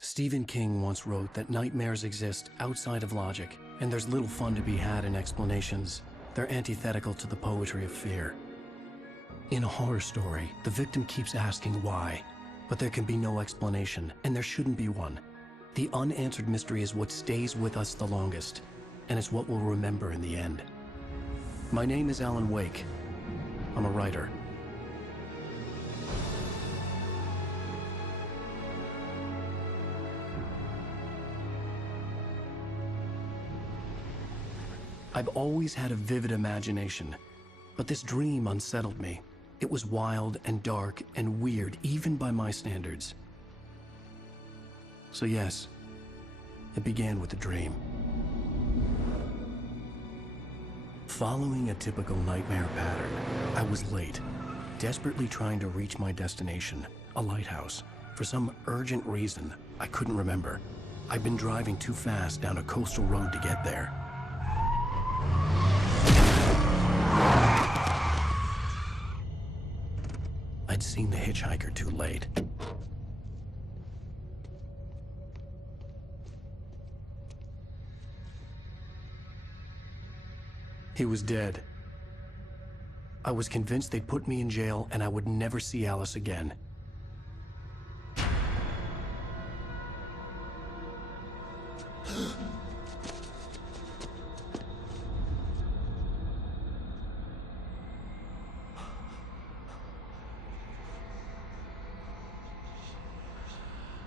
Stephen King once wrote that nightmares exist outside of logic, and there's little fun to be had in explanations. They're antithetical to the poetry of fear. In a horror story, the victim keeps asking why, but there can be no explanation, and there shouldn't be one. The unanswered mystery is what stays with us the longest, and it's what we'll remember in the end. My name is Alan Wake. I'm a writer. I've always had a vivid imagination, but this dream unsettled me. It was wild and dark and weird, even by my standards. So yes, it began with a dream. Following a typical nightmare pattern, I was late, desperately trying to reach my destination, a lighthouse. For some urgent reason, I couldn't remember. I'd been driving too fast down a coastal road to get there. I'd seen the hitchhiker too late. He was dead. I was convinced they'd put me in jail and I would never see Alice again.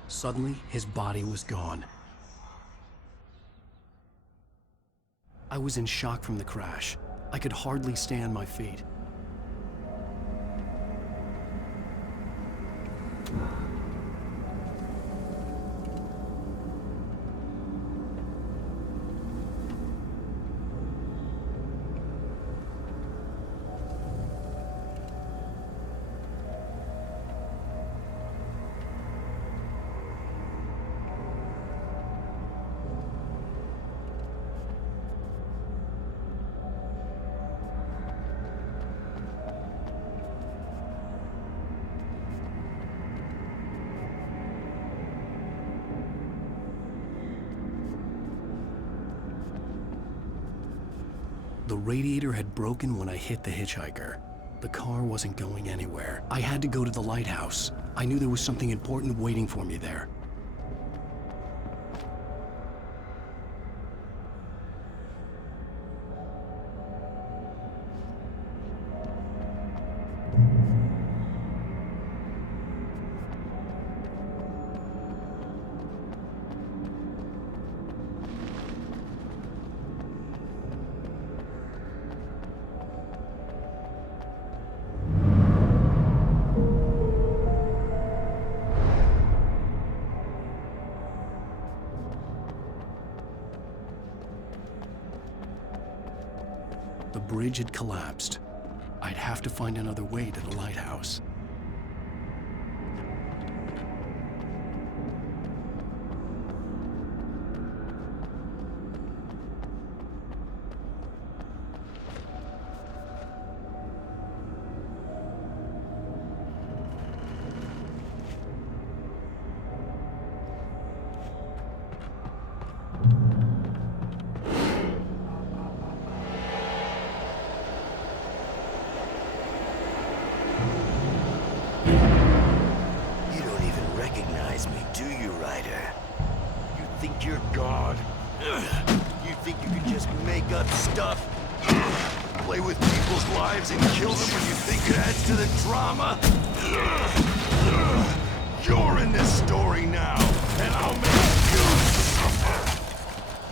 Suddenly, his body was gone. I was in shock from the crash. I could hardly stay on my feet. The radiator had broken when I hit the hitchhiker. The car wasn't going anywhere. I had to go to the lighthouse. I knew there was something important waiting for me there. The bridge had collapsed. I'd have to find another way to the lighthouse. You're God. You think you can just make up stuff? Play with people's lives and kill them when you think it adds to the drama? You're in this story now, and I'll make you suffer.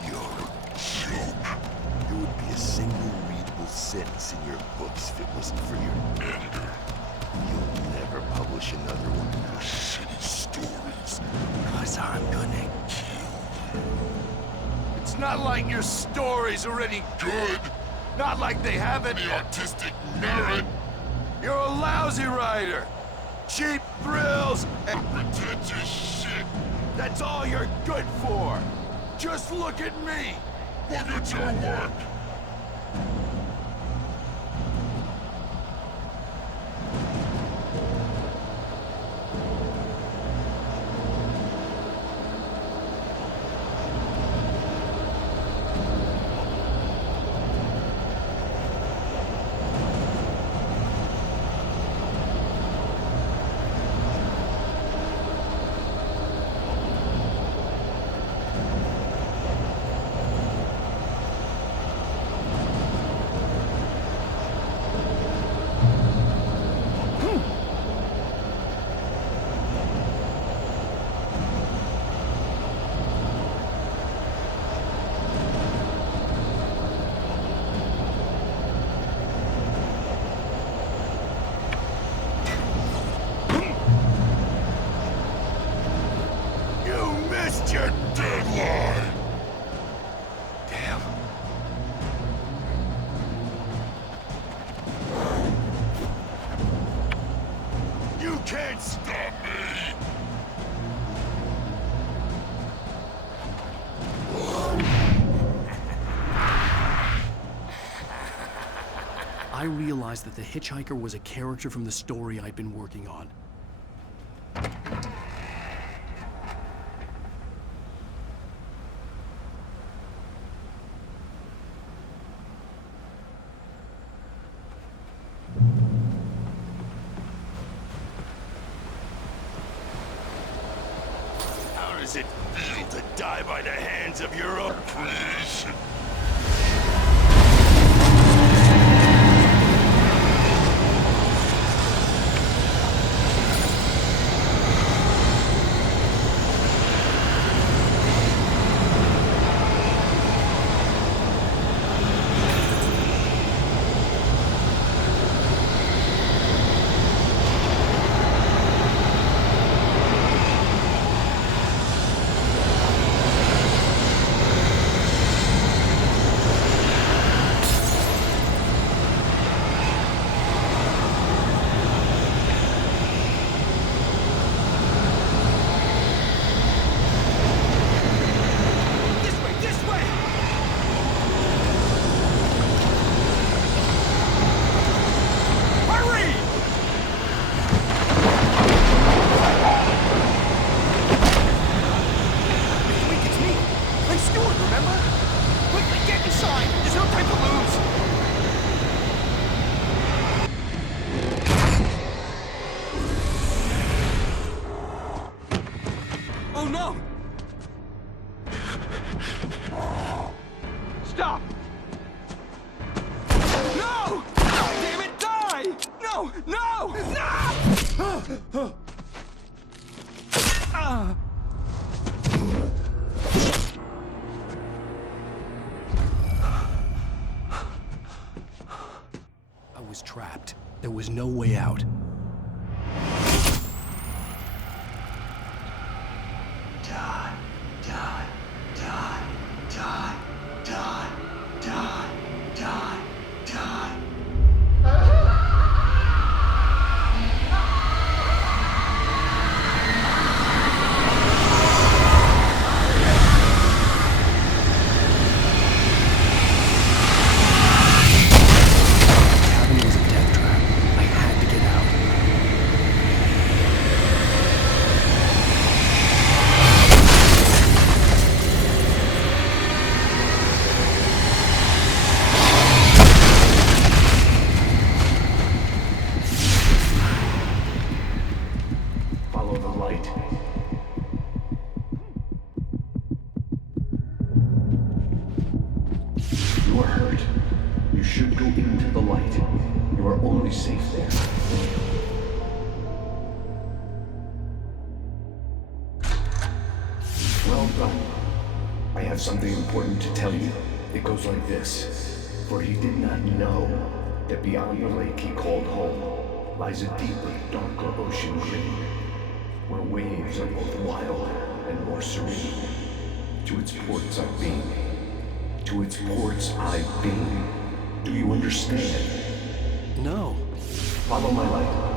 You're a joke. There would be a single readable sentence in your books if it Listen, for your editor, you'll never publish another one of your shitty stories. Cause I'm gonna kill you. It's not like your stories are any good. Not like they have any artistic merit. You're a lousy writer. Cheap thrills and pretentious shit. That's all you're good for. Just look at me. Look at your work. Your deadline! Damn. You can't stop me! I realized that the hitchhiker was a character from the story I'd been working on. How does it feel to die by the hands of your own creation? Oh no! Stop! No! Damn it, die! No! No! No! I was trapped. There was no way out. Die, die, die, die, die, die, die, die. The cabin was a death trap. I had to get out. Follow the light. You are hurt. You should go into the light. You are only safe there. Well done. I have something important to tell you. It goes like this. For he did not know that beyond the lake he called home lies a deeper, darker ocean green, where waves are both wild and more serene. To its ports I've been. To its ports I've been. Do you understand? No. Follow my light.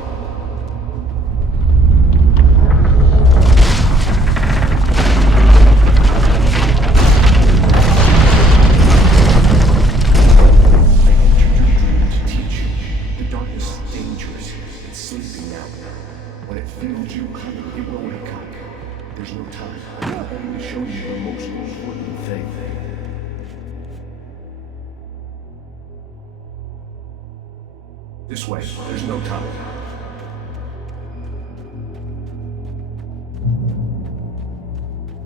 This way, there's no time.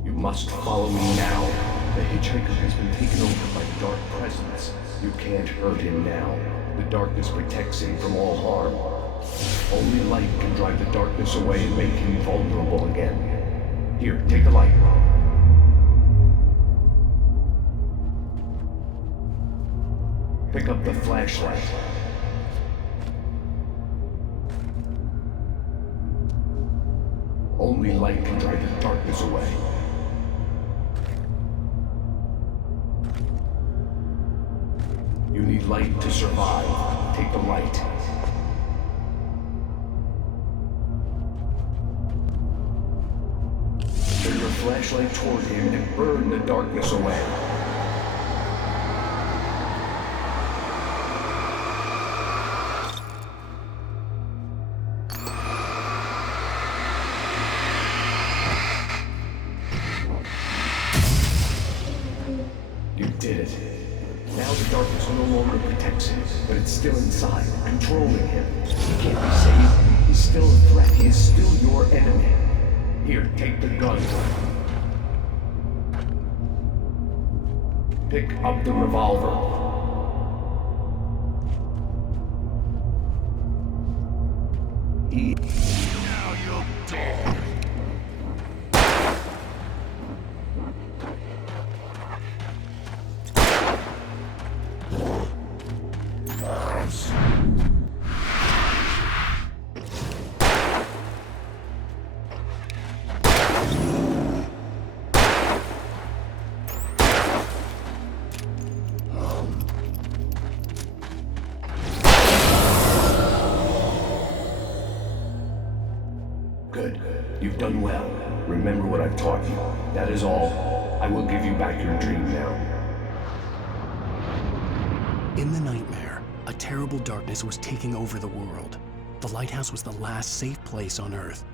You must follow me now. The hitchhiker has been taken over by dark presence. You can't hurt him now. The darkness protects him from all harm. Only light can drive the darkness away and make him vulnerable again. Here, take the light. Pick up the flashlight. Only light can drive the darkness away. You need light to survive. Take the light. Turn your flashlight toward him and burn the darkness away. Did it. Now the darkness no longer protects him, but it's still inside, controlling him. He can't be saved. He's still a threat. He is still your enemy. Here, take the gun. Pick up the revolver. Now you're dead. Good. You've done well. Remember what I've taught you. That is all. I will give you back your dream now. In the nightmare, a terrible darkness was taking over the world. The lighthouse was the last safe place on Earth.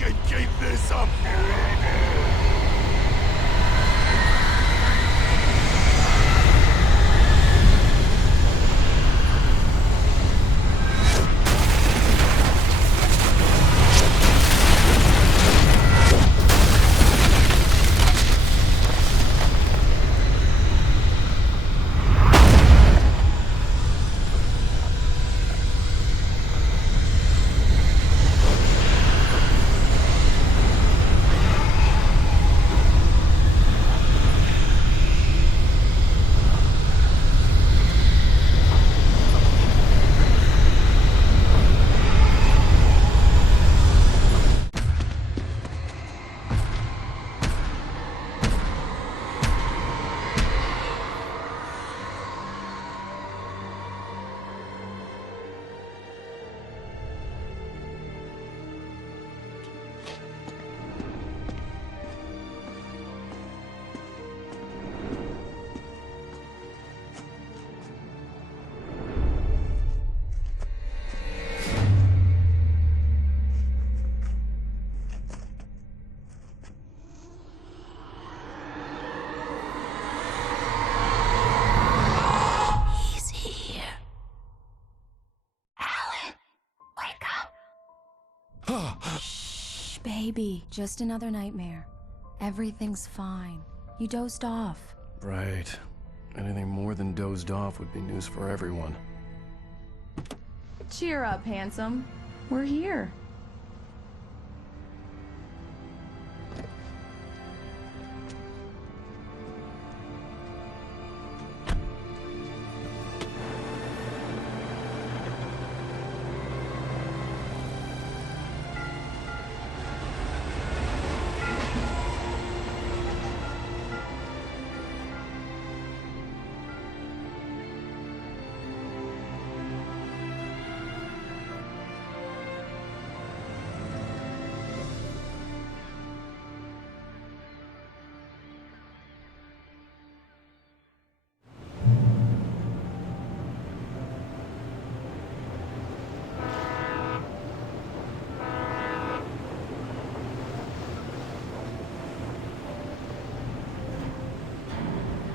can keep this up forever! Shh, baby. Just another nightmare. Everything's fine. You dozed off. Right. Anything more than dozed off would be news for everyone. Cheer up, handsome. We're here.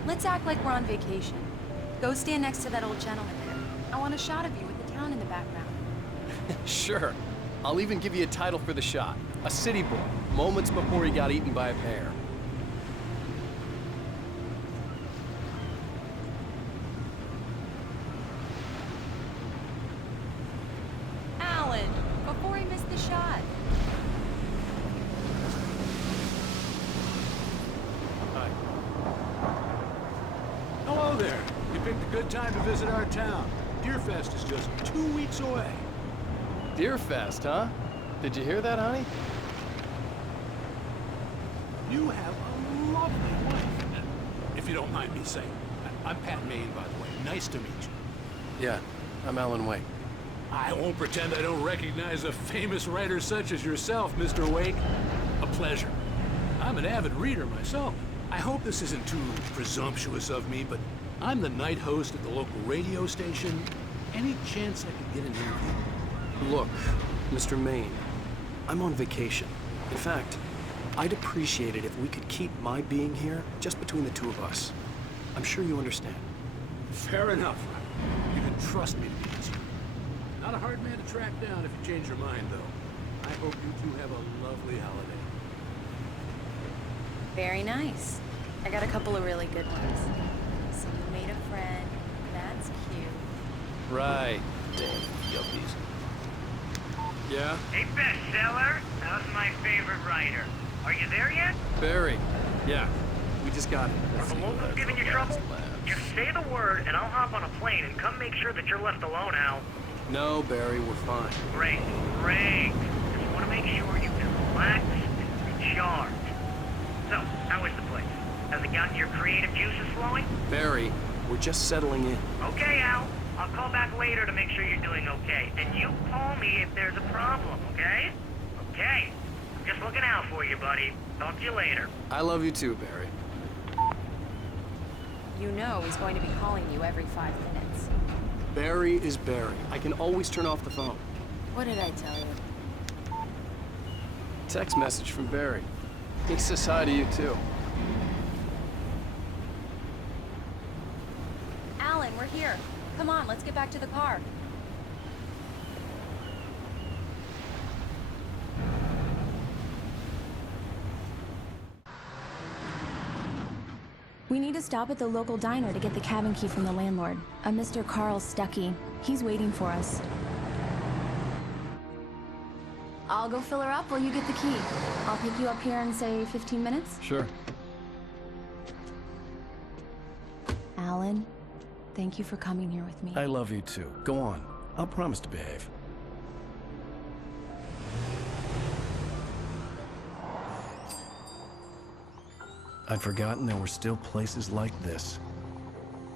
Let's act like we're on vacation. Go stand next to that old gentleman there. I want a shot of you with the town in the background. Sure. I'll even give you a title for the shot. A city boy, moments before he got eaten by a bear. Alan, before he missed the shot. Hi. Hello there. You picked a good time to visit our town. Deerfest is just 2 weeks away. Deerfest, huh? Did you hear that, honey? You have a lovely wife. If you don't mind me saying. I'm Pat Maine, by the way. Nice to meet you. Yeah, I'm Alan Wake. I won't pretend I don't recognize a famous writer such as yourself, Mr. Wake. A pleasure. I'm an avid reader myself. I hope this isn't too presumptuous of me, but I'm the night host at the local radio station. Any chance I could get an interview? Look, Mr. Maine, I'm on vacation. In fact, I'd appreciate it if we could keep my being here just between the two of us. I'm sure you understand. Fair enough. You can trust me to be easy. Not a hard man to track down if you change your mind, though. I hope you two have a lovely holiday. Very nice. I got a couple of really good ones. So you made a friend. That's cute. Right. Damn yuppies. Yeah? Hey, bestseller. How's my favorite writer? Are you there yet? Barry. Yeah. We just got it. Are the locals giving you trouble? Just say the word, and I'll hop on a plane and come make sure that you're left alone, Al. No, Barry, we're fine. Great, great. Just want to make sure you can relax and recharge. So, how is the place? Has it gotten your creative juices flowing? Barry, we're just settling in. Okay, Al. I'll call back later to make sure you're doing okay. And you call me if there's a problem, okay? Okay. I'm just looking out for you, buddy. Talk to you later. I love you too, Barry. You know he's going to be calling you every 5 minutes. Barry is Barry. I can always turn off the phone. What did I tell you? text message from Barry. He says hi to you, too. Alan, we're here. Come on, let's get back to the car. We need to stop at the local diner to get the cabin key from the landlord, a Mr. Carl Stuckey. He's waiting for us. I'll go fill her up while you get the key. I'll pick you up here in, say, 15 minutes? Sure. Alan, thank you for coming here with me. I love you too. Go on. I'll promise to behave. I'd forgotten there were still places like this.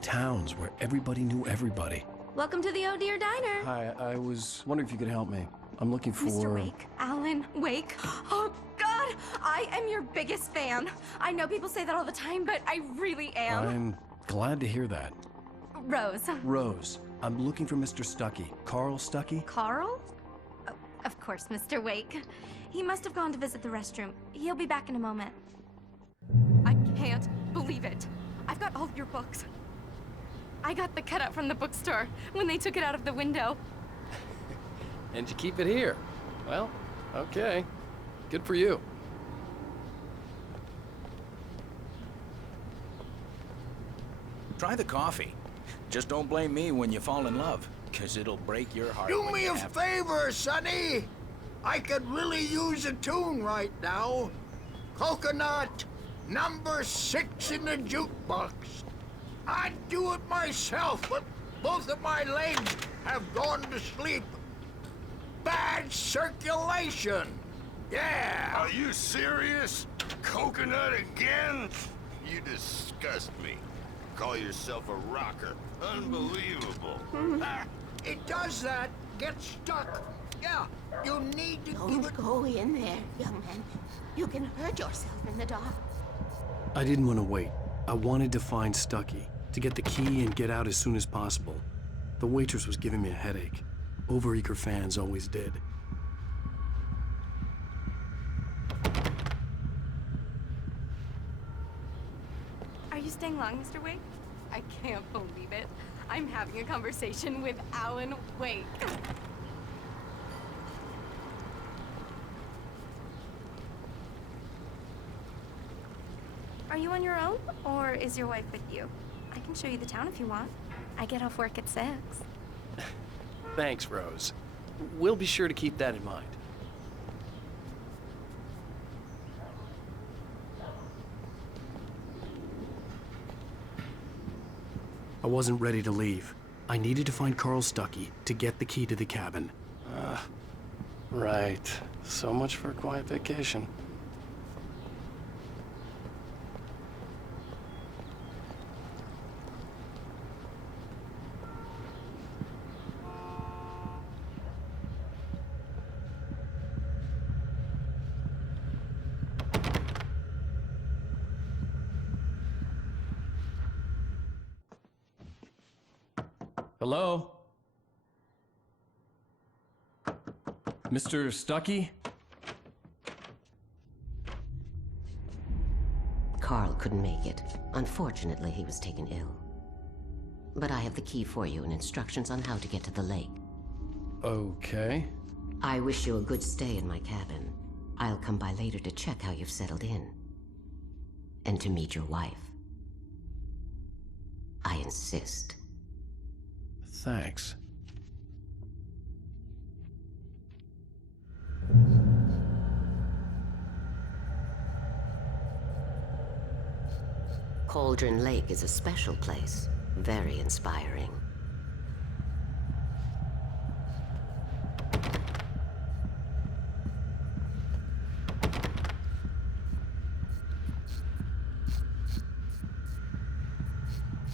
Towns where everybody knew everybody. Welcome to the Oh Dear Diner. Hi, I was wondering if you could help me. I'm looking for... Mr. Wake. Alan Wake. Oh, God! I am your biggest fan. I know people say that all the time, but I really am. I'm glad to hear that. Rose. Rose, I'm looking for Mr. Stuckey. Carl Stuckey? Carl? Oh, of course, Mr. Wake. He must have gone to visit the restroom. He'll be back in a moment. I can't believe it. I've got all of your books. I got the cutout from the bookstore when they took it out of the window. And you keep it here. Well, okay. Good for you. Try the coffee. Just don't blame me when you fall in love, 'cause it'll break your heart. Do when me you a have- favor, Sonny. I could really use a tune right now. Coconut, number 6 in the jukebox. I'd do it myself, but both of my legs have gone to sleep. Bad circulation. Yeah. Are you serious? Coconut again? You disgust me. Call yourself a rocker. Unbelievable. It does that. Get stuck. Yeah, you need to give it... Go in there, young man. You can hurt yourself in the dark. I didn't want to wait. I wanted to find Stuckey, to get the key and get out as soon as possible. The waitress was giving me a headache. Overeager fans always did. Are you staying long, Mr. Wake? I can't believe it. I'm having a conversation with Alan Wake. Are you on your own, or is your wife with you? I can show you the town if you want. I get off work at 6. Thanks, Rose. We'll be sure to keep that in mind. I wasn't ready to leave. I needed to find Carl Stuckey to get the key to the cabin. Right. So much for a quiet vacation. Hello? Mr. Stuckey? Carl couldn't make it. Unfortunately, he was taken ill. But I have the key for you and instructions on how to get to the lake. Okay. I wish you a good stay in my cabin. I'll come by later to check how you've settled in. And to meet your wife. I insist. Thanks. Cauldron Lake is a special place. Very inspiring.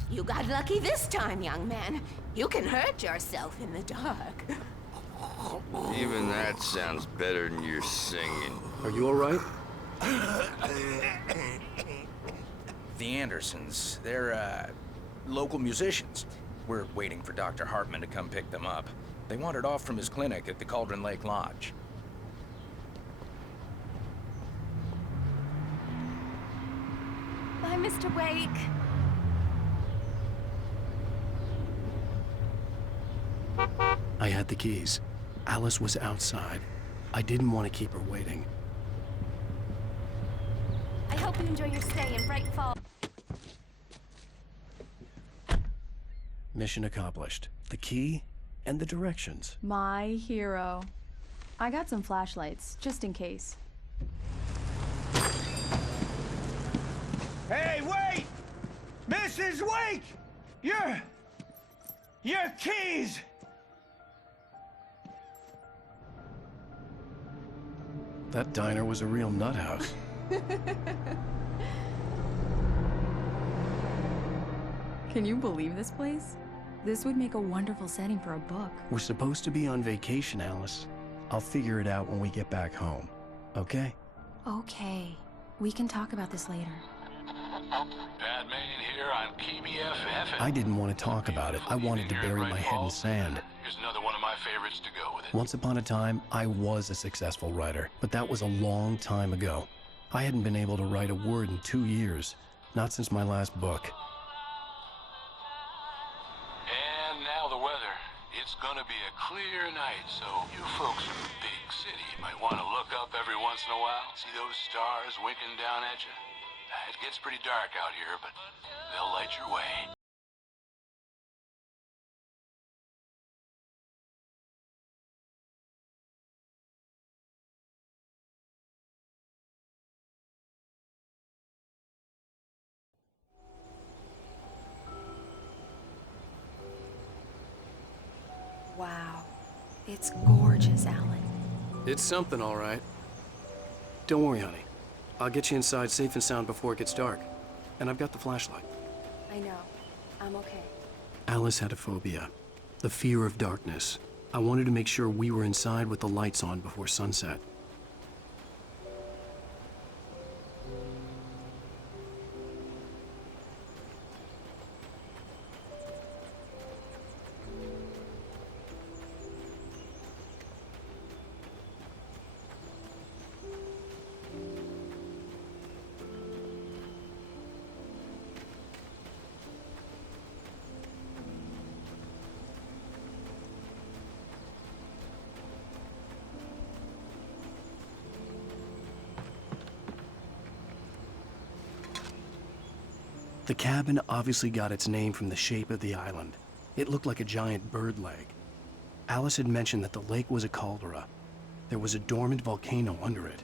You got lucky this time, young man. You can hurt yourself in the dark. Even that sounds better than your singing. Are you all right? The Andersons, they're, local musicians. We're waiting for Dr. Hartman to come pick them up. They wandered off from his clinic at the Cauldron Lake Lodge. Mr. Wake. I had the keys. Alice was outside. I didn't want to keep her waiting. I hope you enjoy your stay in Bright Falls. Mission accomplished. The key and the directions. My hero. I got some flashlights, just in case. Hey, wait! Mrs. Wake! Your keys! That diner was a real nut house. Can you believe this place? This would make a wonderful setting for a book. We're supposed to be on vacation, Alice. I'll figure it out when we get back home. Okay? Okay. We can talk about this later. Bad man here on KBFF. I didn't want to talk about it. I wanted to bury my head in sand. Here's another one of my favorites to go with it. Once upon a time, I was a successful writer, but that was a long time ago. I hadn't been able to write a word in 2 years, not since my last book. And now the weather. It's gonna be a clear night, so you folks from the big city might want to look up every once in a while. See those stars winking down at you? It gets pretty dark out here, but they'll light your way. Wow. It's gorgeous, Alan. It's something, all right. Don't worry, honey. I'll get you inside safe and sound before it gets dark. And I've got the flashlight. I know. I'm okay. Alice had a phobia. The fear of darkness. I wanted to make sure we were inside with the lights on before sunset. The cabin obviously got its name from the shape of the island. It looked like a giant bird leg. Alice had mentioned that the lake was a caldera. There was a dormant volcano under it.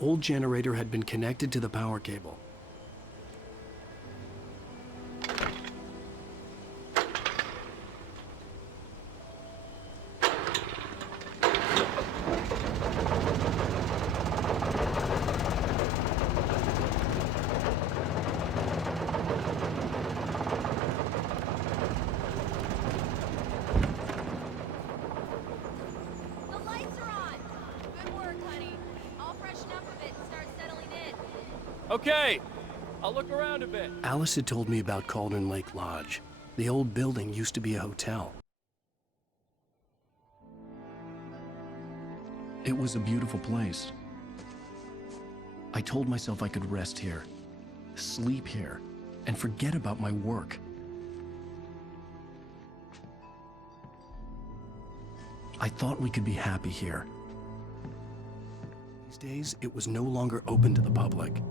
old generator had been connected to the power cable. The lights are on! Good work, honey. I'll freshen up a bit and start settling in. Okay, I'll look around a bit. Alice had told me about Cauldron Lake Lodge. The old building used to be a hotel. It was a beautiful place. I told myself I could rest here, sleep here, and forget about my work. I thought we could be happy here. These days, it was no longer open to the public.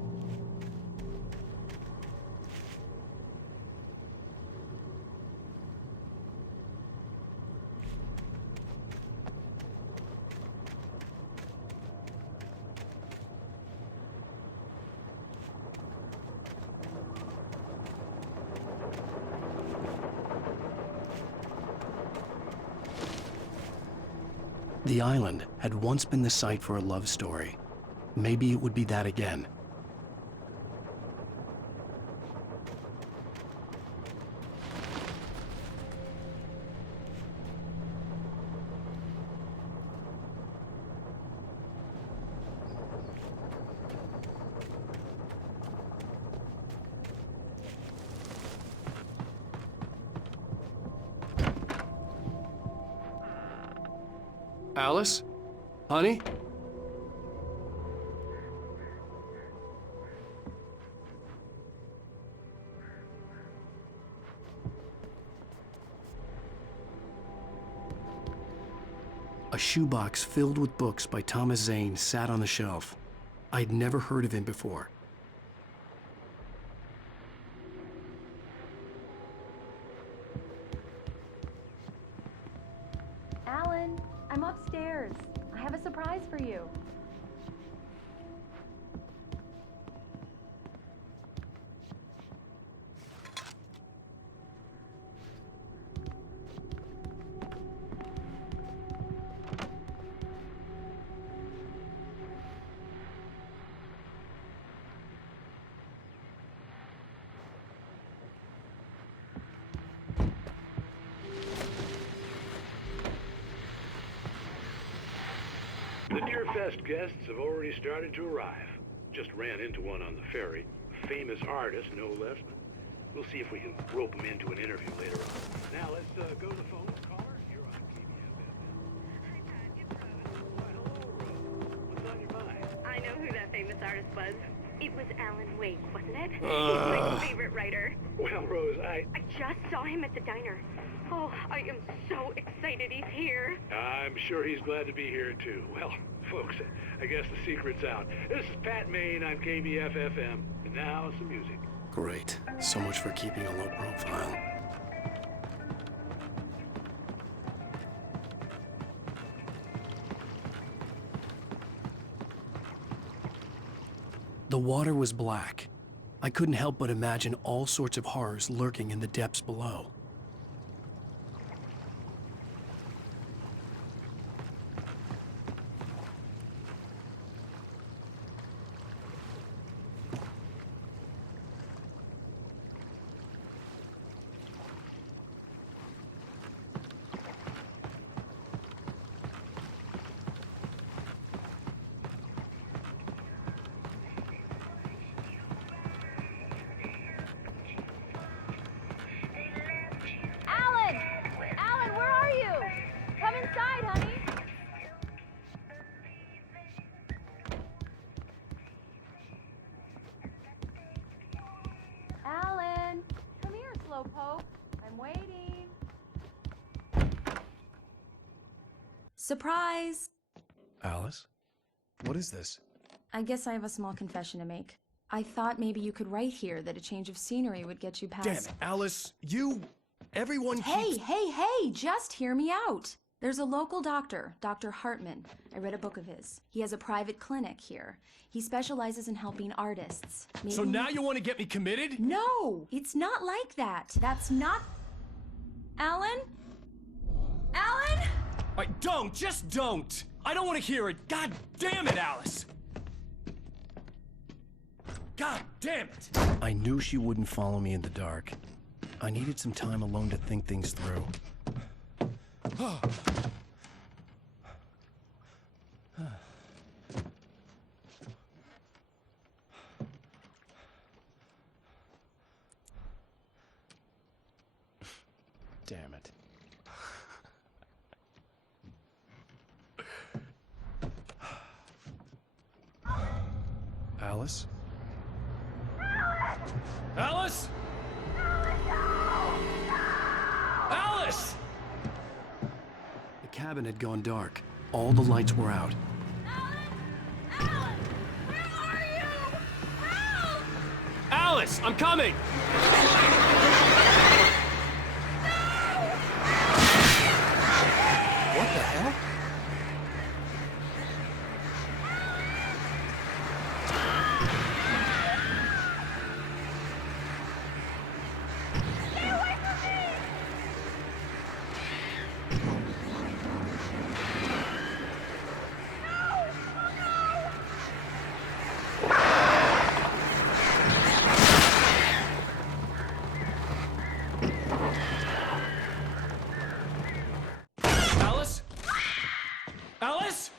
The island had once been the site for a love story. Maybe it would be that again. Alice? Honey? A shoebox filled with books by Thomas Zane sat on the shelf. I'd never heard of him before. Alan, I'm upstairs. I have a surprise for you. The Deer Fest guests have already started to arrive. Just ran into one on the ferry. A famous artist, no less. We'll see if we can rope him into an interview later on. Now let's go to the phone and call her. You're on KBFF. Why, hello, Rose. What's on your mind? I know who that famous artist was. It was Alan Wake, wasn't it? He's my favorite writer. Well, Rose, I just saw him at the diner. Oh, I am so excited he's here. I'm sure he's glad to be here, too. Well, folks, I guess the secret's out. This is Pat Maine on KBFFM. And now, some music. Great. So much for keeping a low profile. The water was black. I couldn't help but imagine all sorts of horrors lurking in the depths below. Alan, come here, Slowpoke. I'm waiting. Surprise! Alice? What is this? I guess I have a small confession to make. I thought maybe you could write here that a change of scenery would get you past... Damn it, Alice, you... Everyone Hey, keeps... hey, just hear me out. There's a local doctor, Dr. Hartman. I read a book of his. He has a private clinic here. He specializes in helping artists. Maybe... So now you want to get me committed? No! It's not like that. That's not... Alan? Alan? Don't! Just don't! I don't want to hear it! God damn it, Alice! God damn it! I knew she wouldn't follow me in the dark. I needed some time alone to think things through. Damn it. Alice? Alice? Alice! The cabin had gone dark. All the lights were out. Alice, I'm coming! What the hell? Alice? Alice?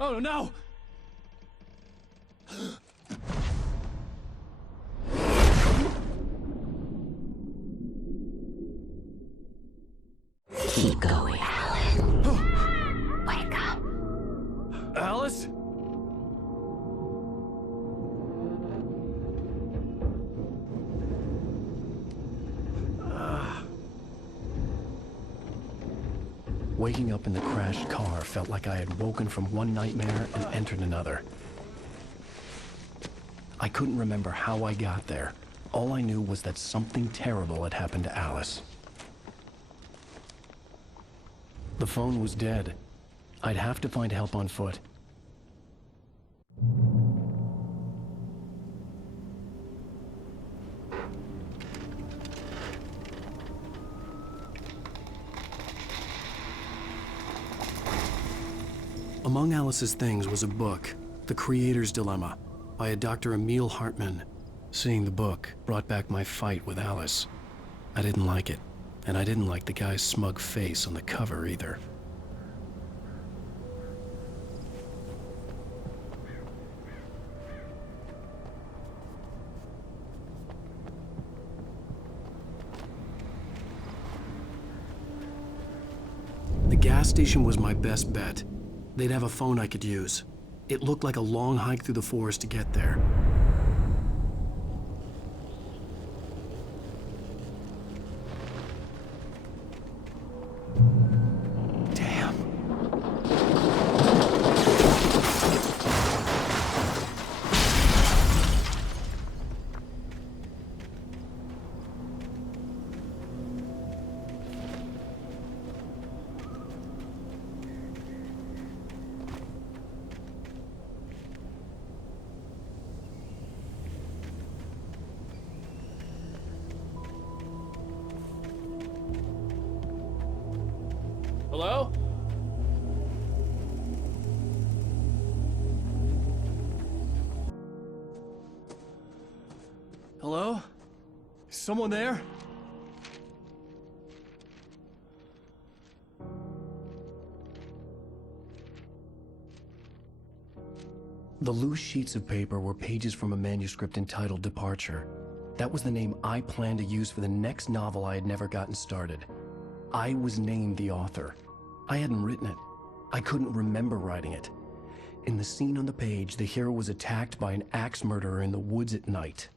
Oh no! Keep going, Alan. Wake up. Alice? Waking up in the crashed car felt like I had woken from one nightmare and entered another. I couldn't remember how I got there. All I knew was that something terrible had happened to Alice. The phone was dead. I'd have to find help on foot. Among Alice's things was a book, The Creator's Dilemma, by a Dr. Emil Hartman. Seeing the book brought back my fight with Alice. I didn't like it, and I didn't like the guy's smug face on the cover either. The gas station was my best bet. They'd have a phone I could use. It looked like a long hike through the forest to get there. Damn. Hello? Hello? Is someone there? The loose sheets of paper were pages from a manuscript entitled Departure. That was the name I planned to use for the next novel I had never gotten started. I was named the author. I hadn't written it. I couldn't remember writing it. In the scene on the page, the hero was attacked by an axe murderer in the woods at night.